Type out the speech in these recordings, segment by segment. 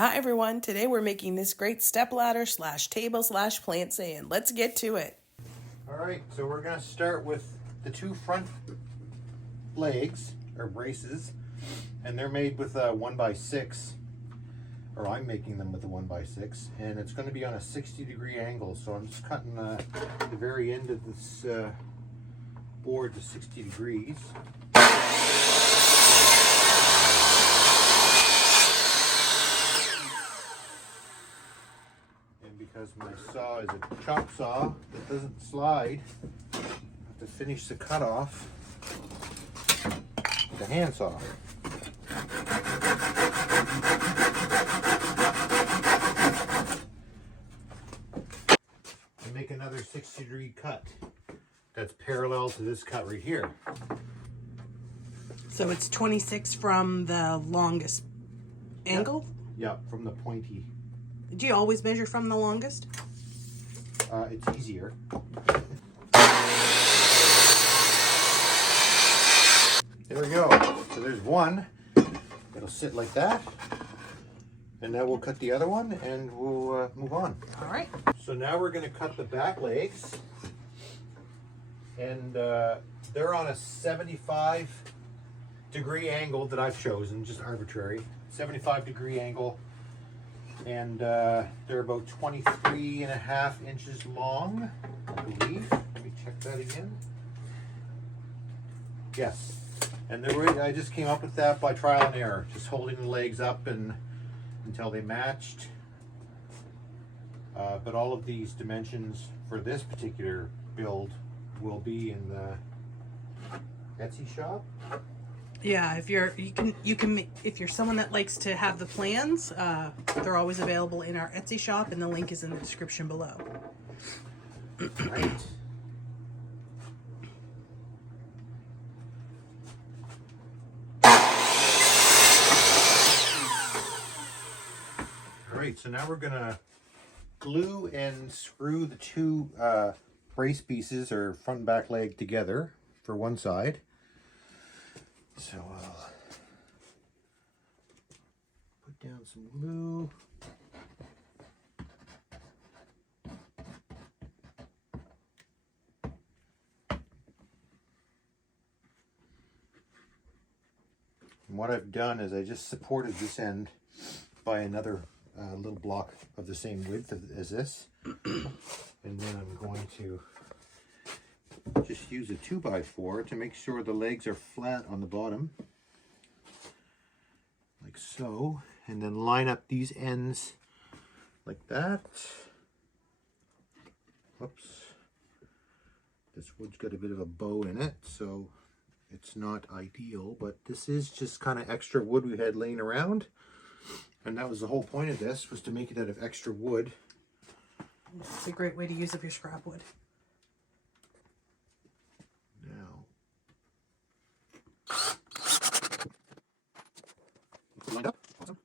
Hi everyone, today we're making this great step ladder slash table slash plant stand. Let's get to it. Alright, so we're going to start with the two front legs, or braces, and they're made with a 1x6, or I'm making them with a 1x6, and it's going to be on a 60-degree angle, so I'm just cutting the very end of this board to 60 degrees. Because my saw is a chop saw that doesn't slide, I have to finish the cutoff with a handsaw. And make another 60-degree cut that's parallel to this cut right here. So it's 26 from the longest angle? Yep, from the pointy. Do you always measure from the longest? It's easier. There we go. So there's one. It'll sit like that. And now we'll cut the other one and we'll move on. All right. So now we're going to cut the back legs. And they're on a 75-degree angle that I've chosen, just arbitrary. 75-degree angle. And they're about 23.5 inches long, I believe. Let me check that again. Yes. And I just came up with that by trial and error, just holding the legs up until they matched. But all of these dimensions for this particular build will be in the Etsy shop. Yeah, if you're someone that likes to have the plans, they're always available in our Etsy shop, and the link is in the description below. Right. All right, so now we're gonna glue and screw the two brace pieces, or front and back leg, together for one side. So I'll put down some glue. And what I've done is I just supported this end by another little block of the same width as this. And then I'm going to just use a 2x4 to make sure the legs are flat on the bottom, like so, and then line up these ends like that. Whoops, this wood's got a bit of a bow in it, so it's not ideal, but this is just kind of extra wood we had laying around, and that was the whole point of this, was to make it out of extra wood. It's a great way to use up your scrap wood. Lined up. Awesome.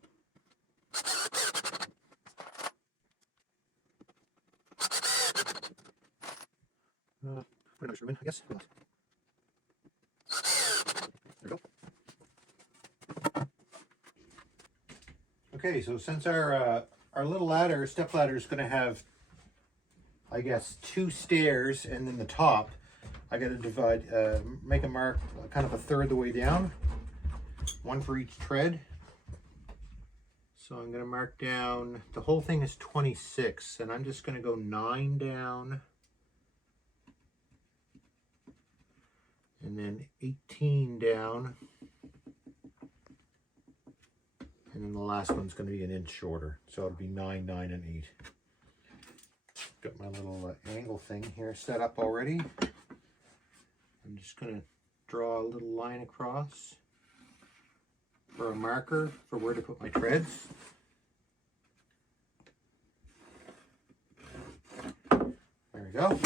Put another screw in, I guess. There we go. Okay, so since our little ladder, step ladder, is going to have, I guess, 2 stairs and then the top, I got to divide, make a mark kind of a third the way down, one for each tread. So I'm going to mark down, the whole thing is 26, and I'm just going to go 9 down, and then 18 down, and then the last one's going to be an inch shorter, so it'll be 9, 9, and 8. Got my little angle thing here set up already. I'm just going to draw a little line across for a marker for where to put my treads. There we go.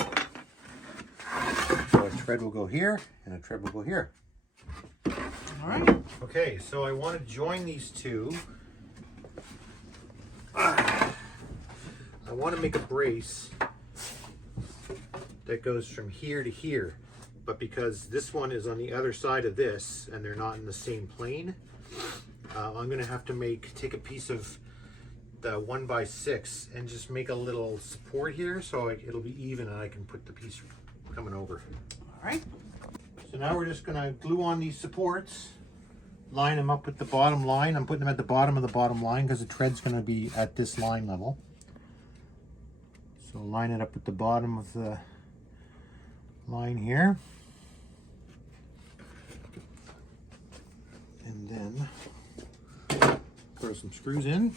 So a tread will go here and a tread will go here. All right. Okay, so I want to join these two. I want to make a brace that goes from here to here, but because this one is on the other side of this and they're not in the same plane, I'm going to have to take a piece of the 1x6 and just make a little support here so it'll be even and I can put the piece coming over. All right. So now we're just gonna glue on these supports, line them up with the bottom line. I'm putting them at the bottom of the bottom line because the tread's gonna be at this line level. So line it up at the bottom of the line here. And then throw some screws in.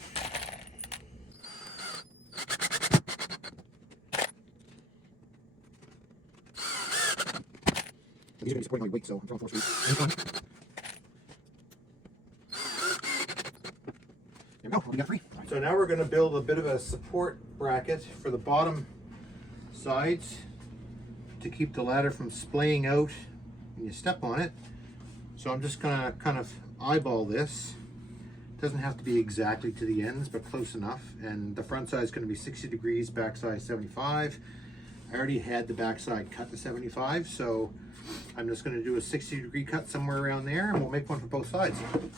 These are going to be supporting my weight, so I'm throwing 4 screws. There we go, we got 3. So now we're going to build a bit of a support bracket for the bottom sides to keep the ladder from splaying out when you step on it. So I'm just going to kind of eyeball this. It doesn't have to be exactly to the ends, but close enough. And the front side is going to be 60 degrees, back side 75. I already had the back side cut to 75, so I'm just going to do a 60-degree cut somewhere around there, and we'll make one for both sides.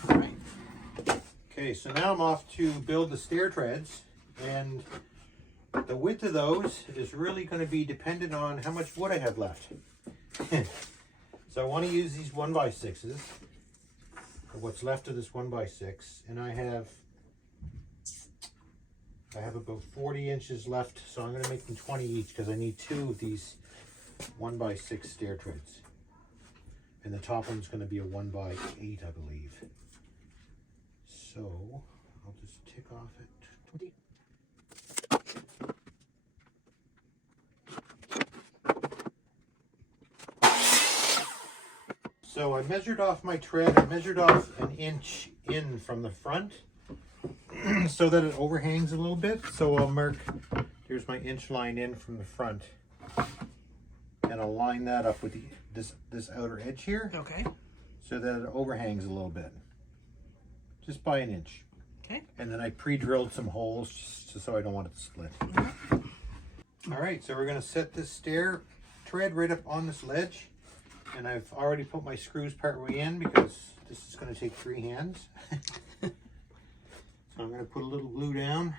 All right. Okay, so now I'm off to build the stair treads, and the width of those is really going to be dependent on how much wood I have left. So I want to use these 1x6s, or what's left of this 1x6, and I have about 40 inches left, so I'm going to make them 20 each because I need 2 of these 1x6 stair treads. And the top one's going to be a 1x8, I believe. So I'll just tick off at 20. So I measured off my tread. I measured off an inch in from the front so that it overhangs a little bit. So I'll mark, here's my inch line in from the front. And I'll line that up with this outer edge here. Okay. So that it overhangs a little bit. Just by an inch. Okay. And then I pre-drilled some holes just so I don't want it to split. All right, so we're going to set this stair tread right up on this ledge. And I've already put my screws partway in because this is going to take 3 hands. So I'm going to put a little glue down.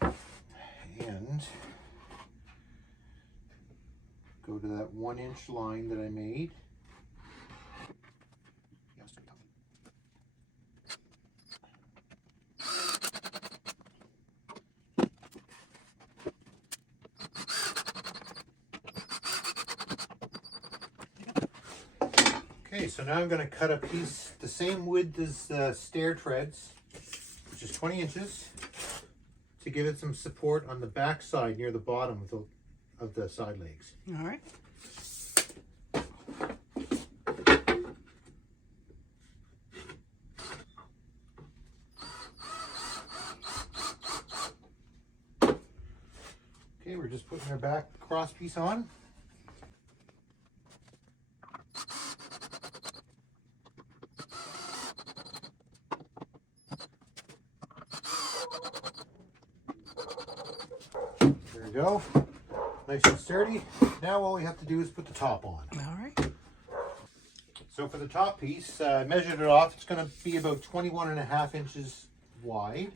And go to that 1-inch line that I made. Okay, so now I'm going to cut a piece the same width as the stair treads, which is 20 inches, to give it some support on the back side near the bottom of the side legs. All right. Okay, we're just putting our back cross piece on. There we go. Nice and sturdy. Now all we have to do is put the top on. All right. So for the top piece, I measured it off. It's going to be about 21.5 inches wide.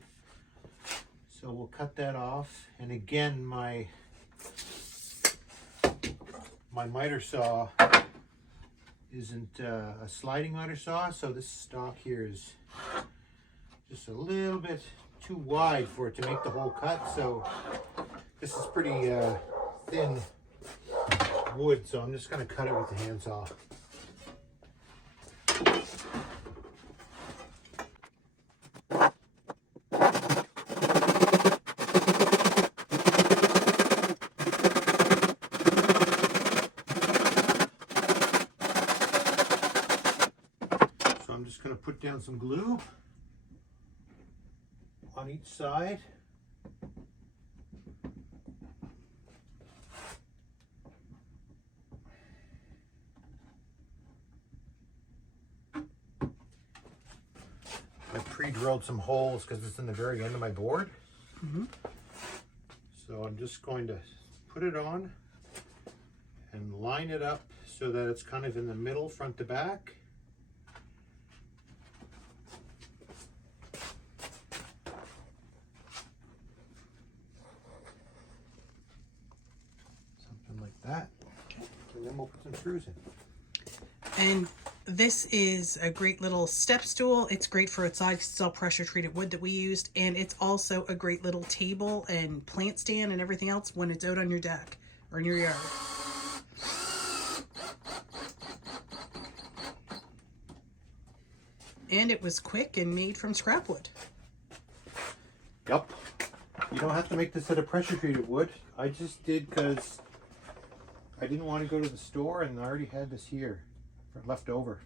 So we'll cut that off. And again, my miter saw isn't a sliding miter saw, so this stock here is just a little bit too wide for it to make the whole cut. So this is pretty thin wood, so I'm just going to cut it with the handsaw. So I'm just going to put down some glue on each side. I pre-drilled some holes because it's in the very end of my board. So I'm just going to put it on and line it up so that it's kind of in the middle, front to back. we'll put some screws in. And this is a great little step stool. It's great for its size. It's all pressure treated wood that we used. And it's also a great little table and plant stand and everything else when it's out on your deck or in your yard. And it was quick and made from scrap wood. Yep. You don't have to make this out of pressure treated wood. I just did because I didn't want to go to the store and I already had this here left over.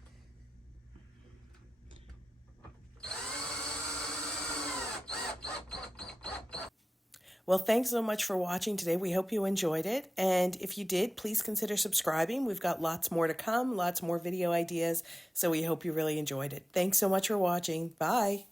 Well, thanks so much for watching today. We hope you enjoyed it. And if you did, please consider subscribing. We've got lots more to come, lots more video ideas. So we hope you really enjoyed it. Thanks so much for watching. Bye.